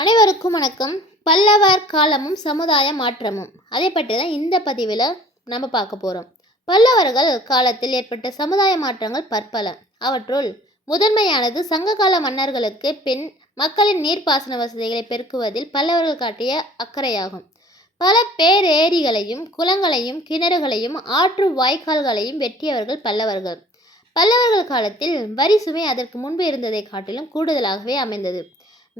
அனைவருக்கும் வணக்கம். பல்லவர் காலமும் சமுதாய மாற்றமும். அதை பற்றி தான் இந்த பதிவில் நம்ம பார்க்க போகிறோம் பல்லவர்கள் காலத்தில் ஏற்பட்ட சமுதாய மாற்றங்கள் பற்பல. அவற்றுள் முதன்மையானது சங்ககால மன்னர்களுக்கு பின் மக்களின் நீர்ப்பாசன வசதிகளை பெருக்குவதில் பல்லவர்கள் காட்டிய அக்கறையாகும். பல பேரேரிகளையும் குளங்களையும் கிணறுகளையும் ஆற்று வாய்க்கால்களையும் வெட்டியவர்கள் பல்லவர்கள். பல்லவர்கள் காலத்தில் வரி சுமை அதற்கு முன்பு இருந்ததை காட்டிலும் கூடுதலாகவே அமைந்தது.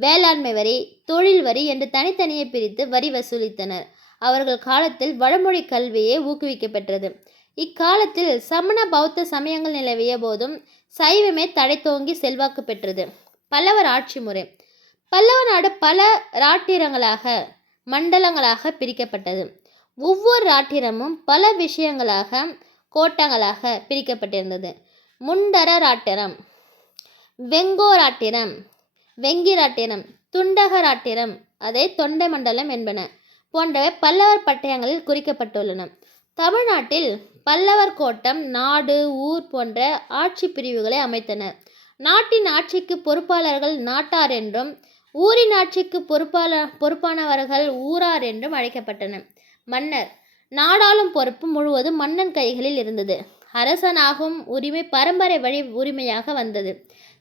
வேளாண்மை வரி தொழில் வரி என்று தனித்தனியே பிரித்து வரி வசூலித்தனர். அவர்கள் காலத்தில் வடமொழி கல்வியே ஊக்குவிக்கப்பெற்றது. இக்காலத்தில் சமண பௌத்த சமயங்கள் நிலவிய போதும் சைவமே தடை தோங்கி செல்வாக்கு பெற்றது. பல்லவர் ஆட்சி முறை. பல்லவ நாடு பல ராட்டிரங்களாக மண்டலங்களாக பிரிக்கப்பட்டது. ஒவ்வொரு ராட்டிரமும் பல விஷயங்களாக கோட்டங்களாக பிரிக்கப்பட்டிருந்தது. முண்டர ராட்டிரம் வெங்கோராட்டிரம் வெங்கிராட்டினம் துண்டகராட்டிரம் அதை தொண்டை மண்டலம் என்பன போன்றவை பல்லவர் பட்டயங்களில் குறிக்கப்பட்டுள்ளன. தமிழ்நாட்டில் பல்லவர் கோட்டம் நாடு ஊர் போன்ற ஆட்சி பிரிவுகளை அமைத்தனர் நாட்டின் ஆட்சிக்கு பொறுப்பாளர்கள் நாட்டார் என்றும் ஊரின் ஆட்சிக்கு பொறுப்பாளர் பொறுப்பானவர்கள் ஊரார் என்றும் அழைக்கப்பட்டனர் மன்னர் நாடாளும் பொறுப்பு முழுவதும் மன்னன் கைகளில் இருந்தது. அரசனாகும் உரிமை பரம்பரை வழி உரிமையாக வந்தது.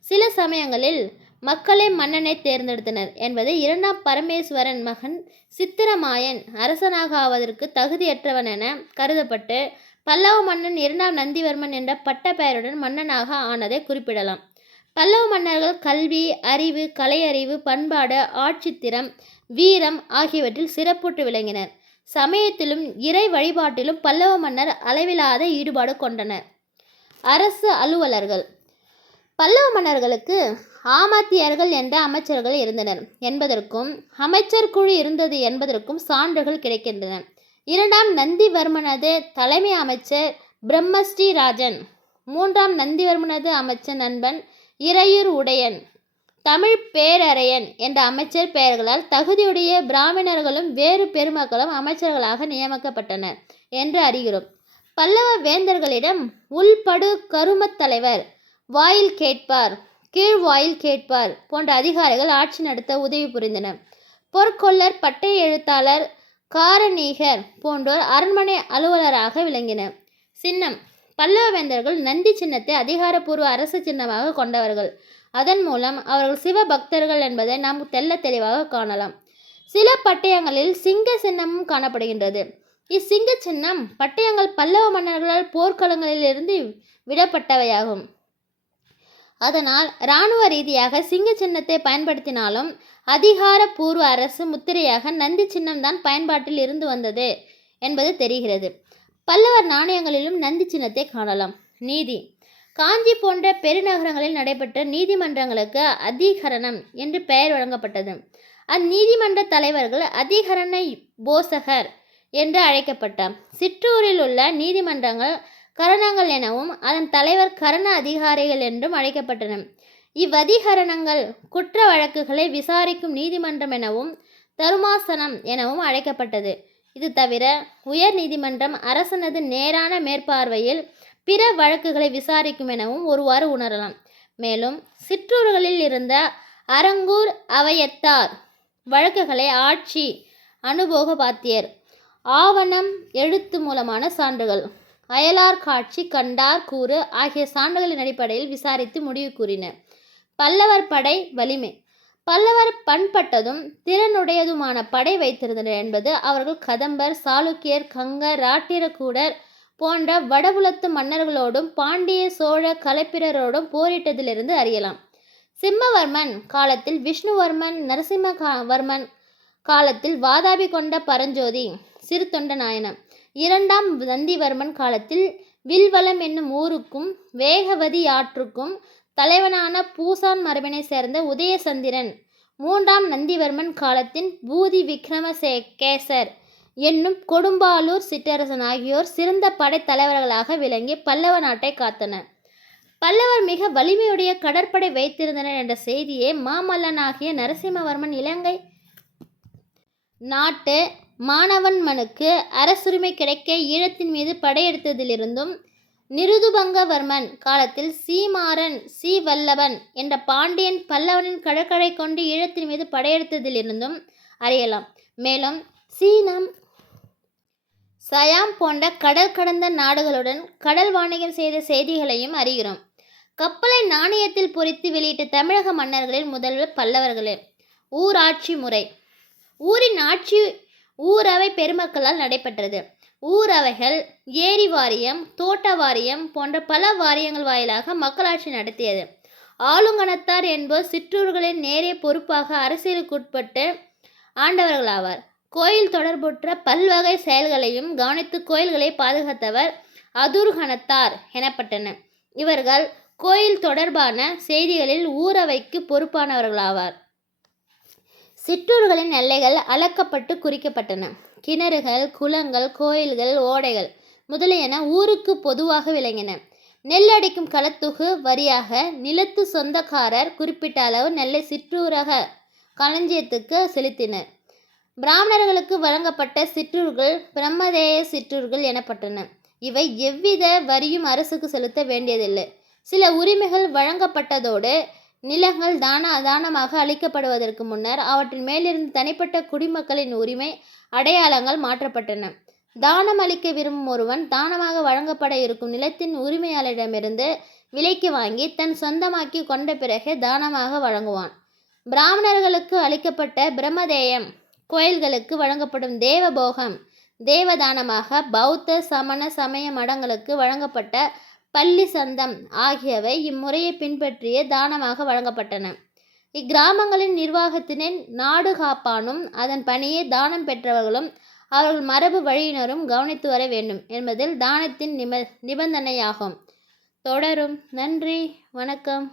சில சமயங்களில் மக்களே மன்னனை தேர்ந்தெடுத்தனர் என்பது இரண்டாம் பரமேஸ்வரன் மகன் சித்திரமாயன் அரசனாக ஆவதற்கு தகுதியற்றவன் என கருதப்பட்டு பல்லவ மன்னன் இரண்டாம் நந்திவர்மன் என்ற பட்ட பெயருடன் மன்னனாக ஆனதை குறிப்பிடலாம். பல்லவ மன்னர்கள் கல்வி அறிவு கலையறிவு பண்பாடு ஆட்சித்திறம் வீரம் ஆகியவற்றில் சிறப்புற்று விளங்கினர். சமயத்திலும் இறை வழிபாட்டிலும் பல்லவ மன்னர் அளவிலாத ஈடுபாடு கொண்டனர். அரசு அலுவலர்கள் பல்லவ மன்னர்களுக்கு ஆமாத்தியர்கள் என்ற அமைச்சர்கள் இருந்தனர் என்பதற்கும் அமைச்சர் குழு இருந்தது என்பதற்கும் சான்றுகள் கிடைக்கின்றன. இரண்டாம் நந்திவர்மனது தலைமை அமைச்சர் பிரம்மஸ்ரீ ராஜன் மூன்றாம் நந்திவர்மனது அமைச்சர் நண்பன் இறையூர் உடையன் தமிழ் பேரறையன் என்ற அமைச்சர் பெயர்களால் தகுதியுடைய பிராமணர்களும் வேறு பெருமக்களும் அமைச்சர்களாக நியமிக்கப்பட்டனர் என்று அறிகிறோம். பல்லவ வேந்தர்களிடம் உள்படு கருமத் தலைவர் வாயில் கேட்பார் கீழ் வாயில் கேட்பார் போன்ற அதிகாரிகள் ஆட்சி நடத்த உதவி புரிந்தனர். பொற்கொள்ளர் பட்டை எழுத்தாளர் காரநீகர் போன்றோர் அரண்மனை அலுவலராக விளங்கினர். சின்னம் பல்லவ வேந்தர்கள் நந்தி சின்னத்தை அதிகாரப்பூர்வ அரசு சின்னமாக கொண்டவர்கள். அதன் மூலம் அவர்கள் சிவ பக்தர்கள் என்பதை நாம் தெல்ல தெளிவாக காணலாம். சில பட்டயங்களில் சிங்க சின்னமும் காணப்படுகின்றது. இச்சிங்க சின்னம் பட்டயங்கள் பல்லவ மன்னர்களால் போர்க்களங்களிலிருந்து விடப்பட்டவையாகும். அதனால் இராணுவ ரீதியாக சிங்க சின்னத்தை பயன்படுத்தினாலும் அதிகாரப்பூர்வ அரசு முத்திரையாக நந்தி சின்னம்தான் பயன்பாட்டில் இருந்து வந்தது என்பது தெரிகிறது. பல்லவர் நாணயங்களிலும் நந்தி சின்னத்தை காணலாம். நீதி. காஞ்சி போன்ற பெருநகரங்களில் நடைபெற்ற நீதிமன்றங்களுக்கு அதிகரணம் என்று பெயர் வழங்கப்பட்டது. அந்நீதிமன்ற தலைவர்கள் அதிகரண போசகர் என்று அழைக்கப்பட்டார் சிற்றூரில் உள்ள நீதிமன்றங்கள் கரணங்கள் எனவும் அதன் தலைவர் கரண அதிகாரிகள் என்றும் அழைக்கப்பட்டன. இவ்வதிகரணங்கள் குற்ற வழக்குகளை விசாரிக்கும் நீதிமன்றம் எனவும் தருமாசனம் எனவும் அழைக்கப்பட்டது. இது தவிர உயர் நீதிமன்றம் அரசனது நேரான மேற்பார்வையில் பிற வழக்குகளை விசாரிக்கும் எனவும் ஒருவாறு உணரலாம். மேலும் சிற்றூர்களில் இருந்த அரங்கூர் அவையத்தார் வழக்குகளை ஆட்சி அனுபோக பாத்தியர் ஆவணம் எழுத்து மூலமான சான்றுகள். அயலார் காட்சி கண்டார் கூறு ஆகிய சான்றுகளின் அடிப்படையில் விசாரித்து முடிவு கூறினர் பல்லவர் படை வலிமை. பல்லவர் பண்பட்டதும் திறனுடையதுமான படை வைத்திருந்தனர் என்பது அவர்கள் கதம்பர் சாளுக்கியர் கங்க ராட்டிரகூடர் போன்ற வடபுலத்து மன்னர்களோடும் பாண்டிய சோழ கலப்பிரரோடும் போரிட்டதிலிருந்து அறியலாம். சிம்மவர்மன் காலத்தில் விஷ்ணுவர்மன் நரசிம்மவர்மன் காலத்தில் வாதாபி கொண்ட பரஞ்சோதி சிறு நாயனம். இரண்டாம் நந்திவர்மன் காலத்தில் வில்வலம் என்னும் ஊருக்கும் வேகவதி ஆற்றுக்கும் தலைவனான பூசான் மரபினை சேர்ந்த உதயசந்திரன் மூன்றாம் நந்திவர்மன் காலத்தின் பூதி விக்ரமசே கேசர் என்னும் கொடும்பாலூர் சிற்றரசன் ஆகியோர் சிறந்த படைத்தலைவர்களாக விளங்கி பல்லவ நாட்டை காத்தனர். பல்லவர் மிக வலிமையுடைய கடற்படை வைத்திருந்தனர் என்ற செய்தியை மாமல்லனாகிய நரசிம்மவர்மன் இலங்கை நாட்டு மாணவன்மனுக்கு அரசுரிமை கிடைக்க ஈழத்தின் மீது படையெடுத்ததிலிருந்தும் நிருதுபங்கவர்மன் காலத்தில் சீமாறன் சீவல்லவன் என்ற பாண்டியன் பல்லவனின் கடற்கரை கொண்டு ஈழத்தின் மீது படையெடுத்ததிலிருந்தும் அறியலாம். மேலும் சீனம் சயாம் போன்ற கடல் கடந்த நாடுகளுடன் கடல் வாணிகம் செய்த செய்திகளையும் அறிகிறோம். கப்பலை நாணயத்தில் பொறித்து வெளியிட்ட தமிழக மன்னர்களில் முதல்வர் பல்லவர்களே. ஊராட்சி முறை. ஊரின் ஆட்சி ஊரவை பெருமக்களால் நடைபெற்றது. ஊரவைகள் ஏரி வாரியம் தோட்ட வாரியம் போன்ற பல வாரியங்கள் வாயிலாக மக்களாட்சி நடத்தியது. ஆளுங்கணத்தார் என்போர் சிற்றூர்களின் நேரே பொறுப்பாக அரசியலுக்குட்பட்டு ஆண்டவர்களாவார். கோயில் தொடர்புற்ற பல்வகை செயல்களையும் கவனித்து கோயில்களை பாதுகாத்தவர் அதுர்கணத்தார் எனப்பட்டன. இவர்கள் கோயில் தொடர்பான செய்திகளில் ஊரவைக்கு பொறுப்பானவர்களாவார். சிற்றூர்களின் எல்லைகள் அளக்கப்பட்டு குறிக்கப்பட்டன. கிணறுகள் குளங்கள் கோயில்கள் ஓடைகள் முதலியன ஊருக்கு பொதுவாக விளங்கின. நெல் அடிக்கும் களத்துகு வரியாக நிலத்து சொந்தக்காரர் குறிப்பிட்ட அளவு நெல்லை சிற்றூரக களஞ்சியத்துக்கு செலுத்தினர். பிராமணர்களுக்கு வழங்கப்பட்ட சிற்றூர்கள் பிரம்மதேய சிற்றூர்கள் எனப்பட்டன. இவை எவ்வித வரியும் அரசுக்கு செலுத்த வேண்டியதில்லை. சில உரிமைகள் வழங்கப்பட்டதோடு நிலங்கள் தான தானமாக அளிக்கப்படுவதற்கு முன்னர் அவற்றின் மேலிருந்து தனிப்பட்ட குடிமக்களின் உரிமை அடையாளங்கள் மாற்றப்பட்டன. தானம் அளிக்க விரும்பும் ஒருவன் தானமாக வழங்கப்பட இருக்கும் நிலத்தின் உரிமையாளரிடமிருந்து விலைக்கு வாங்கி தன் சொந்தமாக்கி கொண்ட பிறகு தானமாக வழங்குவான். பிராமணர்களுக்கு அளிக்கப்பட்ட பிரம்மதேயம் கோயில்களுக்கு வழங்கப்படும் தேவபோகம் தேவதானமாக பௌத்த சமண சமய மடங்களுக்கு வழங்கப்பட்ட பள்ளி சந்தம் ஆகியவை இம்முறையை பின்பற்றிய தானமாக வழங்கப்பட்டன. இக்கிராமங்களின் நிர்வாகத்தினை நாடு காப்பானும் அதன் பணியை தானம் பெற்றவர்களும் அவர்கள் மரபு வழியினரும் கவனித்து வர வேண்டும் என்பதில் தானத்தின் நிப நிபந்தனையாகும். தொடரும். நன்றி. வணக்கம்.